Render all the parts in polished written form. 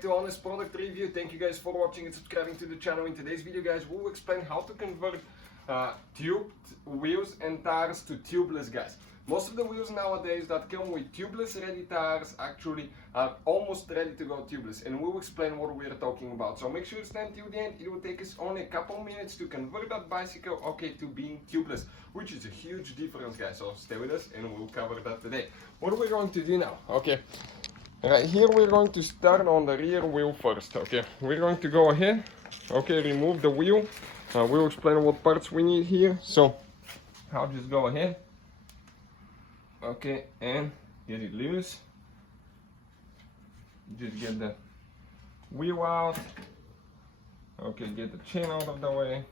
back to Honest Product Review. Thank you guys for watching and subscribing to the channel. In today's video, guys, we'll explain how to convert tubed wheels and tires to tubeless, guys. Most of the wheels nowadays that come with tubeless ready tires actually are almost ready to go tubeless, and we'll explain what we're talking about. So make sure to stand till the end. It will take us only a couple minutes to convert that bicycle, to being tubeless, which is a huge difference, guys. So stay with us and we'll cover that today. What are we going to do now? Right here we're going to start on the rear wheel first. We're going to go ahead, remove the wheel. We'll explain what parts we need here. So I'll just go ahead, and get it loose. Just get the wheel out. Get the chain out of the way.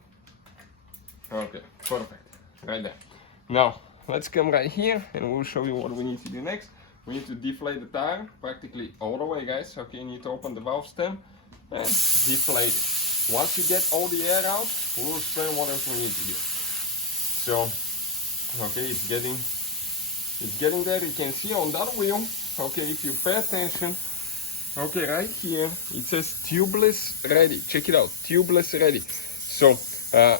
Perfect, right there. Now let's come right here and we'll show you what we need to do next. We need to deflate the tire practically all the way, guys. You need to open the valve stem and deflate it. Once you get all the air out, we'll explain what else we need to do. So, it's getting there. You can see on that wheel, if you pay attention, right here, it says tubeless ready. Check it out, tubeless ready. So,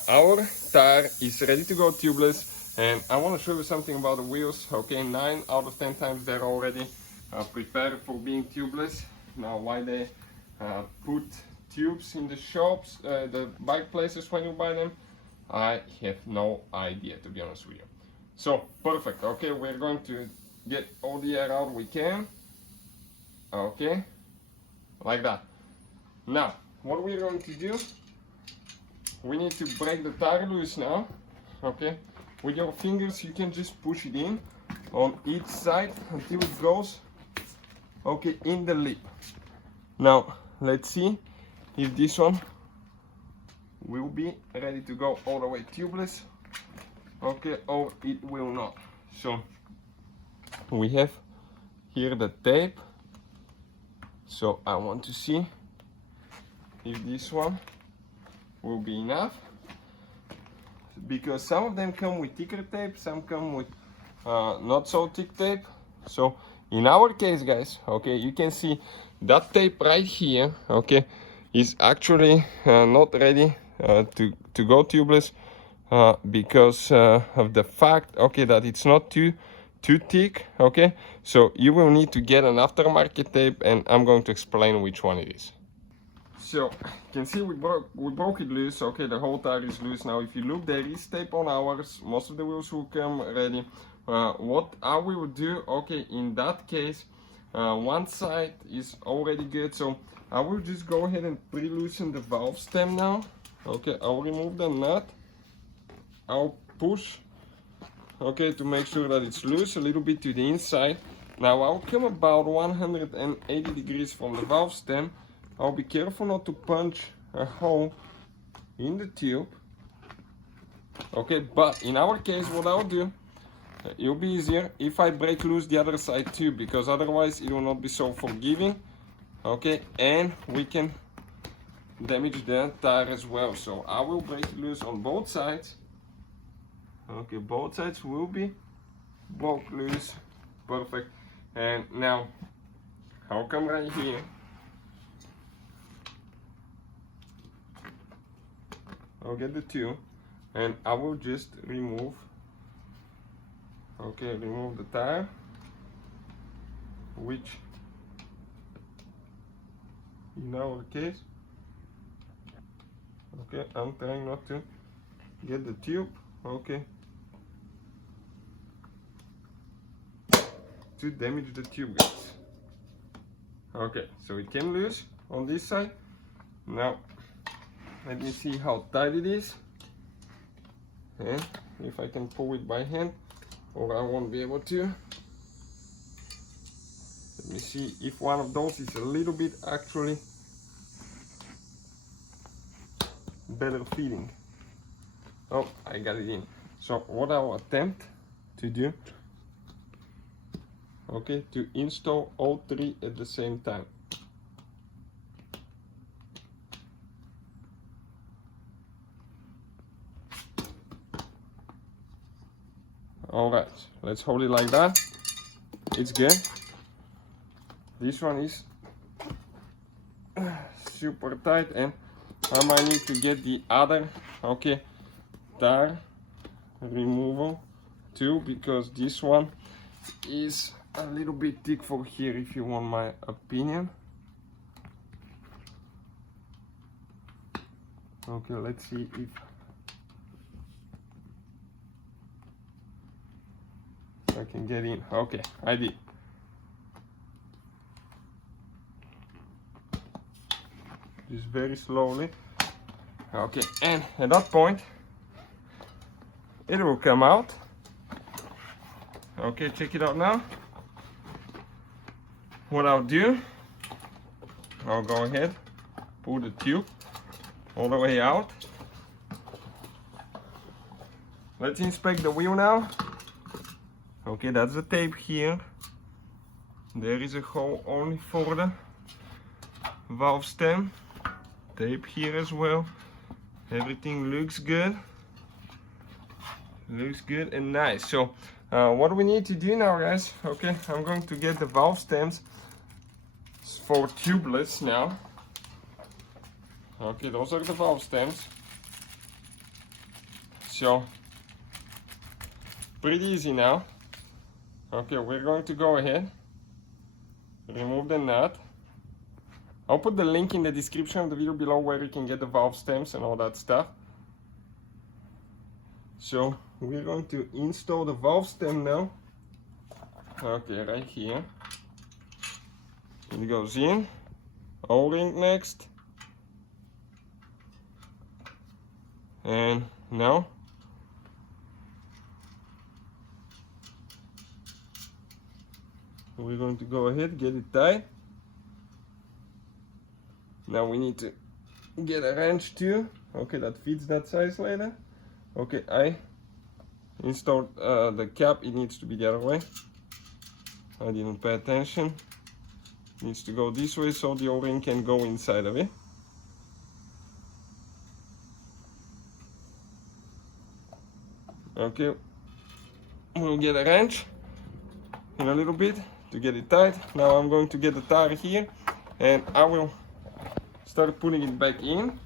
our tire is ready to go tubeless. And I want to show you something about the wheels. 9 out of 10 times they're already prepared for being tubeless. Now, why they put tubes in the shops, the bike places when you buy them, I have no idea, to be honest with you. So, perfect. We're going to get all the air out we can. Like that. Now, what we're going to do, we need to break the tire loose now. With your fingers, you can just push it in on each side until it goes, in the lip. Now, let's see if this one will be ready to go all the way tubeless, or it will not. So, we have here the tape. So, I want to see if this one will be enough. Because some of them come with thicker tape, some come with not so thick tape. So in our case, guys, you can see that tape right here, is actually not ready to go tubeless because of the fact, that it's not too thick. So you will need to get an aftermarket tape, and I'm going to explain which one it is. So you can see we broke it loose. The whole tire is loose. Now if you look, there is tape on ours. Most of the wheels will come ready. What I will do, in that case, one side is already good, so I will just go ahead and pre-loosen the valve stem now. I'll remove the nut. I'll push, to make sure that it's loose a little bit to the inside. Now I'll come about 180 degrees from the valve stem. I'll be careful not to punch a hole in the tube. But in our case, what I'll do, it'll be easier if I break loose the other side too, because otherwise it will not be so forgiving. And we can damage the tire as well. So I will break it loose on both sides. Both sides will be broke loose. Perfect. And now I'll come right here. I'll get the tube and I will just remove the tire, which in our case, I'm trying not to get the tube, to damage the tube, guys. So it came loose on this side. Now let me see how tight it is, and if I can pull it by hand, or I won't be able to. Let me see if one of those is a little bit actually better fitting. Oh, I got it in. So what I'll attempt to do, to install all three at the same time. Alright, let's hold it like that. It's good. This one is super tight, and I might need to get the other, okay, tire removal too, because this one is a little bit thick for here, if you want my opinion. Okay, let's see if I can get in. Okay, I did. Just very slowly. Okay, and at that point it will come out. Okay, check it out now. What I'll do, I'll go ahead, pull the tube all the way out. Let's inspect the wheel now. Okay, that's the tape here. There is a hole only for the valve stem. Tape here as well. Everything looks good. Looks good and nice. So what we need to do now, guys, okay, I'm going to get the valve stems for tubeless now. Okay, those are the valve stems. So pretty easy now. Okay, we're going to go ahead, remove the nut. I'll put the link in the description of the video below where you can get the valve stems and all that stuff. So we're going to install the valve stem now. Okay, right here. It goes in. O-ring next. And now we're going to go ahead, get it tight. Now we need to get a wrench too. Okay, that fits that size later. Okay, I installed the cap. It needs to be the other way. I didn't pay attention. It needs to go this way so the O-ring can go inside of it. Okay, we'll get a wrench in a little bit to get it tight. Now I'm going to get the tire here and I will start putting it back in.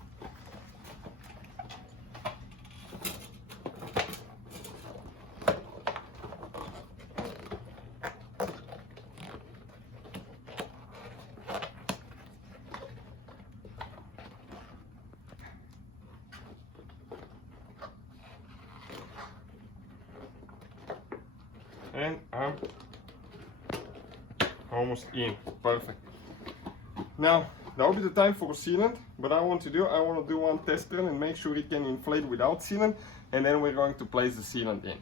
And I'm almost in. Perfect. Now that will be the time for sealant. What I want to do one test run and make sure it can inflate without sealant, and then we're going to place the sealant in.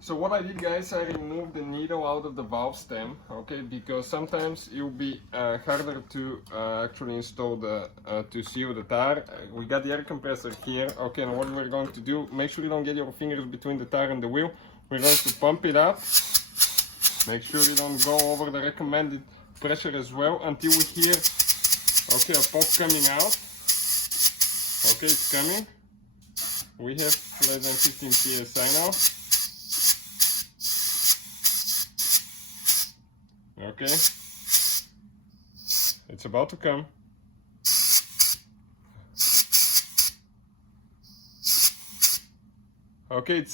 So what I did, guys, I removed the needle out of the valve stem, okay, because sometimes it will be harder to actually install the to seal the tire. We got the air compressor here, okay, and what we're going to do, make sure you don't get your fingers between the tire and the wheel. We're going to pump it up. Make sure you don't go over the recommended pressure as well until we hear, okay, a pop coming out. Okay, it's coming. We have less than 15 psi now. Okay, it's about to come. Okay,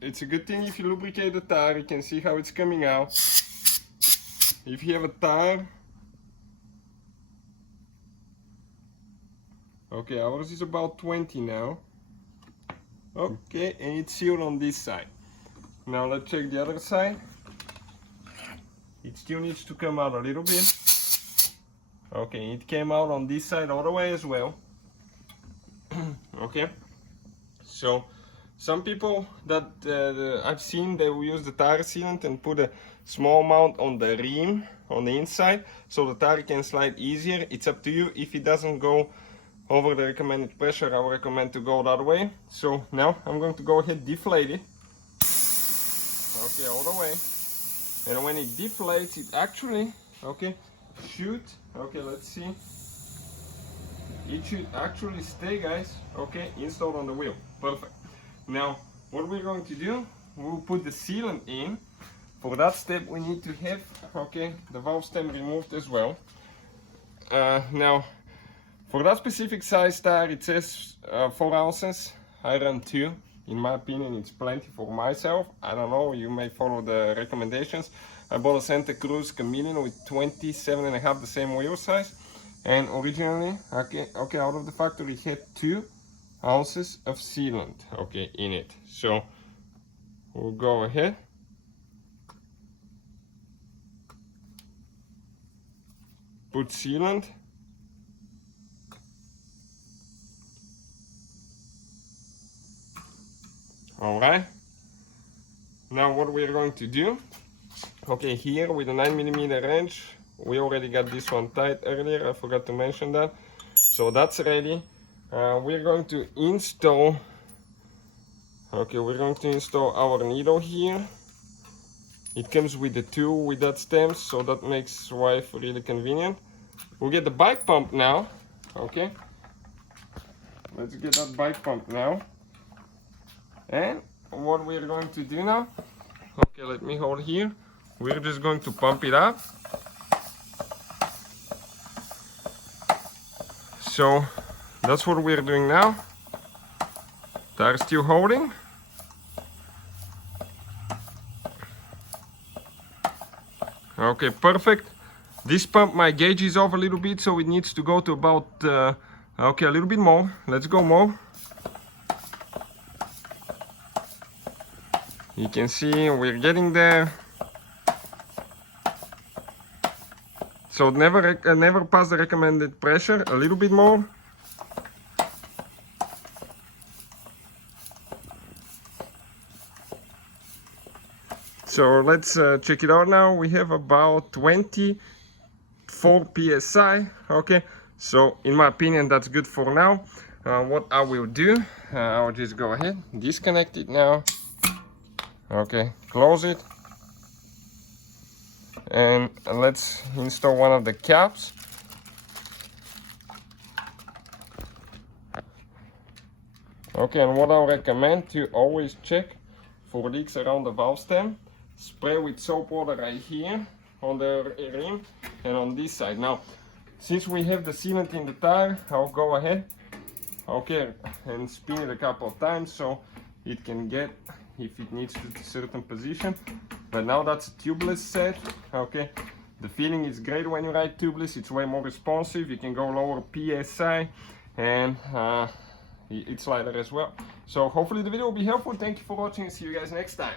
it's a good thing if you lubricate the tire. You can see how it's coming out. If you have a tire, okay, ours is about 20 now. Okay, and it's sealed on this side. Now let's check the other side. It still needs to come out a little bit. Okay, it came out on this side all the way as well. Okay, so some people that I've seen, they will use the tire sealant and put a small amount on the rim on the inside so the tire can slide easier. It's up to you. If it doesn't go over the recommended pressure, I would recommend to go that way. So now I'm going to go ahead, deflate it. Okay, all the way. And when it deflates, it actually, okay, should, okay, let's see. It should actually stay, guys, okay, installed on the wheel. Perfect. Now, what we're going to do, we'll put the sealant in. For that step, we need to have, okay, the valve stem removed as well. Now, For that specific size tire, it says 4 ounces. I run 2. In my opinion, it's plenty for myself. I don't know, you may follow the recommendations. I bought a Santa Cruz Chameleon with 27.5, the same wheel size. And originally, okay, out of the factory, it had 2 ounces of sealant, okay, in it. So we'll go ahead. Put sealant. All right. Now what we're going to do, okay, here with a 9mm wrench, we already got this one tight earlier, I forgot to mention that. So that's ready. We're going to install, okay, we're going to install our needle here. It comes with the tool with that stem, so that makes life really convenient. We'll get the bike pump now, okay. Let's get that bike pump now. And what we're going to do now, okay, let me hold here. We're just going to pump it up. So that's what we're doing now. Tire still holding. Okay, perfect. This pump, my gauge is off a little bit, so it needs to go to about, okay, a little bit more. Let's go more. You can see we're getting there. So never pass the recommended pressure. A little bit more. So let's check it out now. We have about 24 psi. Okay, so in my opinion that's good for now. What I will do, I'll just go ahead, disconnect it now. Okay, close it. And let's install one of the caps. Okay, and what I recommend to always check for leaks around the valve stem. Spray with soap water right here on the rim and on this side. Now, since we have the sealant in the tire, I'll go ahead, okay, and spin it a couple of times so it can get, if it needs to a certain position. But now that's a tubeless set, okay. The feeling is great when you ride tubeless. It's way more responsive. You can go lower PSI and it's lighter as well. So hopefully the video will be helpful. Thank you for watching and see you guys next time.